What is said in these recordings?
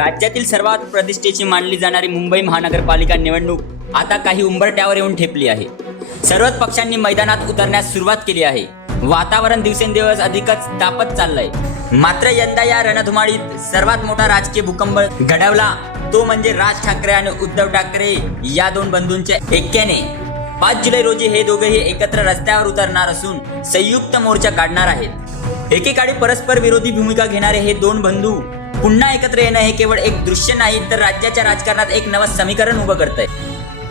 राज्यातील सर्वात प्रतिष्ठेची मानली जाणारी मुंबई महानगरपालिका निवडणूक आता काही उंबरठ्यावर येऊन ठेपली आहे। सर्वच पक्षांनी मैदानात उतरण्यास सुरुवात केली आहे। वातावरण दिवसेंदिवस अधिकच तापत चाललंय। मात्र यंदा या रणधुमाळीत सर्वात मोठा राजकीय भूकंप घडवला तो म्हणजे राज ठाकरे आणि उद्धव ठाकरे या दोन बंधूंच्या ऐक्याने। 5 जुलै रोजी हे दोघेही एकत्र रस्त्यावर उतरणार असून संयुक्त मोर्चा काढणार आहेत। एकेकाळी परस्पर विरोधी भूमिका घेणारे हे दोन बंधू पुन्हा एकत्र येणं हे केवळ एक दृश्य नाही तर राज्याच्या राजकारणात एक नवं समीकरण उभं करतंय।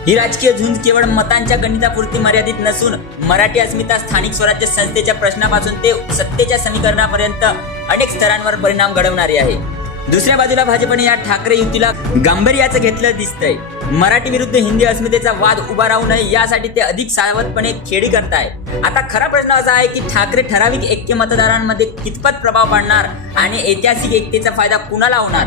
ही राजकीय झुंज केवळ मतांच्या गणितापुरती मर्यादित नसून मराठी अस्मिता, स्थानिक स्वराज्य संस्थेच्या प्रश्नापासून ते सत्तेच्या समीकरणापर्यंत अनेक स्तरांवर परिणाम घडवणारी आहे। दुसऱ्या बाजूला भाजपने या ठाकरे युतीला गांभीर्याचं घेतलं दिसतंय। मराठी विरुद्ध हिंदी अस्मितेचा वाद उभा राहू नये यासाठी ते अधिक सावधपणे खेळी करताय। आता खरा प्रश्न असा आहे की ठाकरे ठराविक ऐक्य मतदारांमध्ये कितपत प्रभाव पाडणार आणि ऐतिहासिक एकतेचा फायदा कुणाला होणार।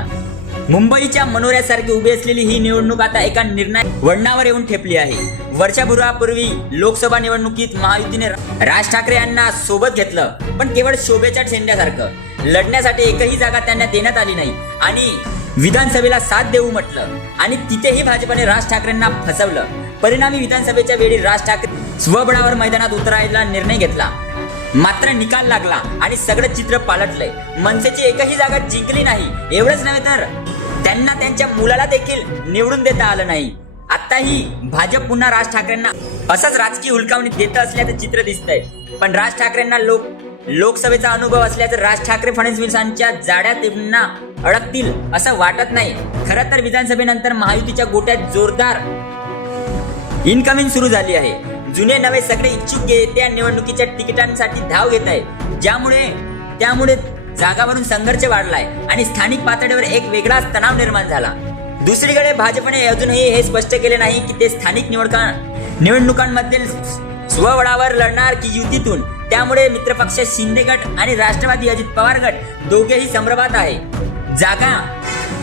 मुंबईच्या मनोऱ्यासारखी उभी असलेली ही निवडणूक आता एका निर्णायक वळणावर येऊन ठेपली आहे। वर्षभरापूर्वी लोकसभा निवडणुकीत महायुतीने राज ठाकरे यांना सोबत घेतलं, पण केवळ शोभेच्या शेंड्यासारखं। लढण्यासाठी एकही जागा त्यांना देण्यात आली नाही आणि विधानसभेला साथ देऊ म्हटलं आणि तिथेही भाजपने राज ठाकरेंना फसवलं। परिणामी विधानसभेच्या वेळी राज ठाकरे स्वबळावर मैदानात उतरायला निर्णय घेतला। मात्र निकाल लागला आणि सगळं चित्र पालटलंय। मनसेची एकही जागा जिंकली नाही। एवढंच नव्हे तर त्यांना त्यांच्या मुलाला देखील निवडून देता आलं नाही। आताही भाजप पुन्हा राज ठाकरेंना असंच राजकीय हुलकावणी देत असल्याचं चित्र दिसतंय। पण राज ठाकरेंना लोकसभेचा अनुभव असल्याचं राज ठाकरे फडणवीसांच्या जाड्या टिपणा अडकतील असं वाटत नाही। खरं तर विधानसभेनंतर महायुतीच्या गोट्यात जोरदार इनकमिंग सुरू झाली आहे। जुने नवे सगळे इच्छुक त्या निवडणुकीच्या तिकिटांसाठी धाव घेत आहेत, त्यामुळे जागावरून संघर्ष वाढलाय आणि स्थानिक पातळीवर एक वेगळाच तणाव निर्माण झाला। दुसरीकडे भाजपने अजूनही हे स्पष्ट केले नाही की ते स्थानिक निवडणुकांमध्ये स्वबळावर लढणार की युतीतून। त्यामुळे मित्रपक्ष शिंदे गट आणि राष्ट्रवादी अजित पवार गट दोघेही संभ्रमात आहे। जागा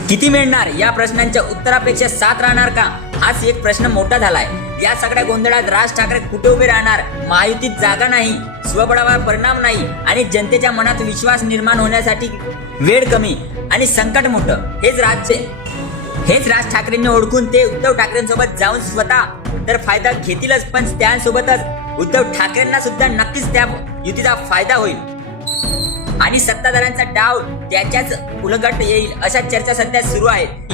किती मिळणार या प्रश्नांच्या उत्तरापेक्षा साथ राहणार का हाच एक प्रश्न मोठा झालाय। या सगळ्या गोंधळात राज ठाकरे कुठे उभे राहणार। महायुतीत जागा नाही, स्वबळावर परिणाम नाही आणि जनतेच्या मनात विश्वास निर्माण होण्यासाठी वेळ कमी आणि संकट मोठं। हेच राज ठाकरेंनी ओळखून ते उद्धव ठाकरेंसोबत जाऊन स्वतः तर फायदा घेतीलच, पण त्यासोबतच उद्धव ठाकरेंना सुद्धा नक्कीच त्या युतीचा फायदा होईल आणि सत्ताधाऱ्यांचा डाव त्याच्याच उलगडत येईल अशा चर्चा सध्या सुरू आहेत।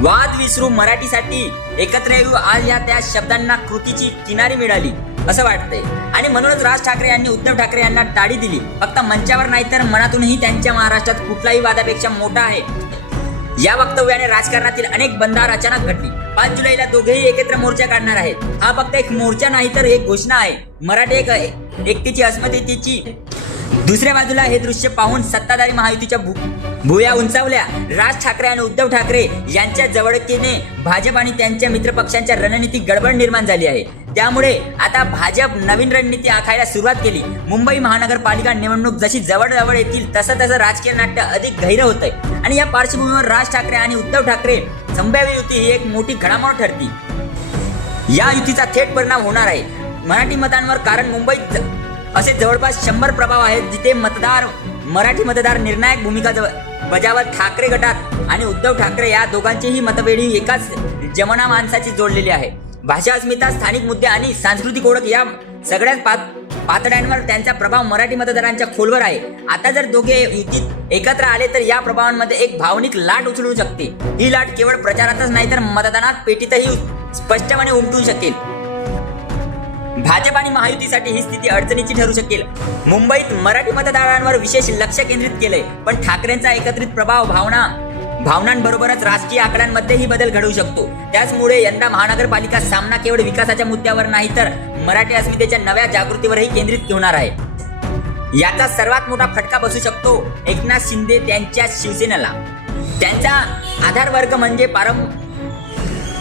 वाद विसरू, मराठीसाठी एकत्र येऊ, आज या त्या शब्दांना कृतीची किनारी मिळाली असं वाटतंय आणि म्हणूनच राज ठाकरे यांनी उद्धव ठाकरे यांना टाळी दिली। फक्त मंचावर नाही तर मनातूनही त्यांच्या महाराष्ट्रात कुठलाही वादापेक्षा मोठा आहे। या वक्तव्याने राजकारणातील अनेक बंधार अचानक घडली। 5 जुलैला दोघेही एकत्र मोर्चा काढणार आहेत। हा फक्त एक मोर्चा नाही तर एक घोषणा आहे मराठी एकतेची, अस्मितेची। दुसऱ्या बाजूला हे दृश्य पाहून सत्ताधारी महायुतीच्या भुया उंचावल्या। राज ठाकरे आणि उद्धव ठाकरे यांच्या जवळकीने भाजप आणि त्यांच्या मित्रपक्षांच्या रणनीती गडबड निर्माण झाली आहे। त्यामुळे आता भाजप नवीन रणनीती आखायला सुरुवात केली। मुंबई महानगरपालिका निवडणूक जशी जवळ येतील तसं राजकीय नाट्य अधिक गहिरं होतंय आणि या पार्श्वभूमीवर राज ठाकरे आणि उद्धव ठाकरे संभाव्य युती ही एक मोठी घडामोड ठरती। या युतीचा थेट परिणाम होणार आहे मराठी मतांवर, कारण मुंबईत असे जवळपास 100 प्रभाव आहेत जिथे मराठी मतदार निर्णायक भूमिका बजावत। ठाकरे गटात आणि उद्धव ठाकरे या दोघांचीही मतपेढी एकाच जमाना माणसाची जोडलेली आहे। भाषा अस्मिता, स्थानिक मुद्दे आणि सांस्कृतिक ओळख या सगळ्याच पातळ्यांवर त्यांचा प्रभाव मराठी मतदारांच्या खोलवर आहे। आता जर दोघे युतीत एकत्र आले तर या प्रभावांमध्ये एक भावनिक लाट उचलू शकते। ही लाट केवळ प्रचारातच नाही तर मतदानात पेटीतही स्पष्टपणे उमटू शकेल। भाजप आणि महायुतीसाठी ही स्थिती अडचणीची ठरू शकेल। मुंबईत मराठी मतदारांवर विशेष लक्ष केंद्रित केलंय, पण ठाकरेंचा एकत्रित प्रभाव भावनांबरोबरच राजकीय आकड्यांमध्येही बदल घडवू शकतो। त्याचमुळे यंदा महानगरपालिका सामना केवळ विकासाच्या मुद्द्यावर नाही तर मराठी अस्मितेच्या नव्या जागृतीवरही केंद्रित होणार आहे। याचा सर्वात मोठा फटका बसू शकतो एकनाथ शिंदे त्यांच्या शिवसेनेला। त्यांचा आधारवर्ग म्हणजे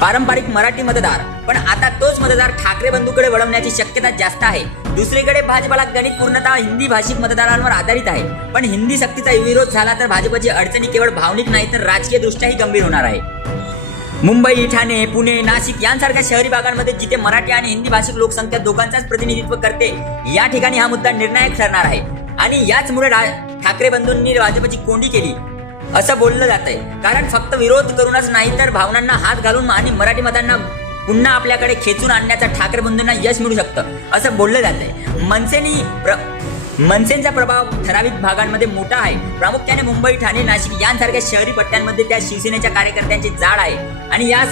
पारंपरिक मराठी मतदार, पण आता तोच मतदार ठाकरे बंधूकडे वळवण्याची शक्यता जास्त आहे। दुसरीकडे भाजपला गणित पूर्णतः हिंदी भाषिक मतदारांवर आधारित आहे, पण हिंदी सक्तीचा विरोध झाला तर भाजपची अडचणी केवळ भावनिक नाही तर राजकीय दृष्ट्याही गंभीर होणार आहे। मुंबई, ठाणे, पुणे, नाशिक यांसारख्या शहरी भागांमध्ये जिथे मराठी आणि हिंदी भाषिक लोकसंख्या दोघांचाच प्रतिनिधित्व करते, या ठिकाणी हा मुद्दा निर्णायक ठरणार आहे आणि याचमुळे ठाकरे बंधूंनी भाजपची कोंडी केली। असं बोललं जात आहे. कारण फक्त विरोध करूनच नाही तर भावनांना हात घालून आणि मराठी मतांना पुन्हा आपल्याकडे खेचून आणण्याचा ठाकरे बंधूंना यश मिळू शकतं असं बोललं जात आहे. मनसेचा प्रभाव ठराविक भागांमध्ये मोठा आहे. प्रामुख्याने मुंबई, ठाणे, नाशिक यांसारख्या शहरी पट्ट्यांमध्ये त्या शिवसेनेच्या कार्यकर्त्यांची जाळ आहे आणि या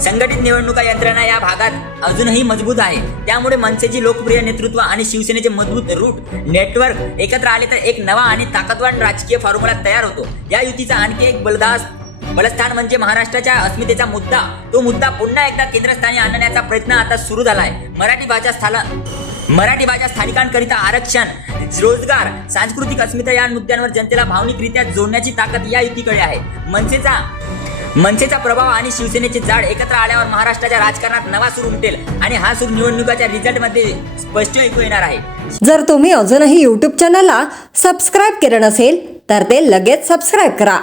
संघटित निवडणुका यंत्रणा या भागात अजूनही मजबूत आहे. त्यामुळे मनसेची लोकप्रिय नेतृत्व आणि शिवसेनेचे मजबूत रूट नेटवर्क एकत्र आले तर एक नवा आणि ताकदवार राजकीय फॉर्म्युला तयार होतो. या युतीचा आणखी एक बलस्थान म्हणजे महाराष्ट्राच्या अस्मितेचा मुद्दा. तो मुद्दा पुन्हा एकदा केंद्रस्थानी आणण्याचा प्रयत्न आता सुरू झाला आहे. मराठी भाषा स्थानिकांकरिता आरक्षण, रोजगार, सांस्कृतिक अस्मिता या मुद्द्यांवर जनतेला भावनिकरित्या जोडण्याची ताकद या युतीकडे आहे. मनसेचा प्रभाव आणि शिवसेनेचे जाळ एकत्र आल्यावर महाराष्ट्राच्या राजकारणात नवा सूर उमटेल आणि हा सूर निवडणुकाच्या रिझल्टमध्ये स्पष्ट ऐकू येणार आहे. जर तुम्ही अजूनही YouTube चॅनलला सबस्क्राईब केलं नसेल तर ते लगेच सबस्क्राईब करा.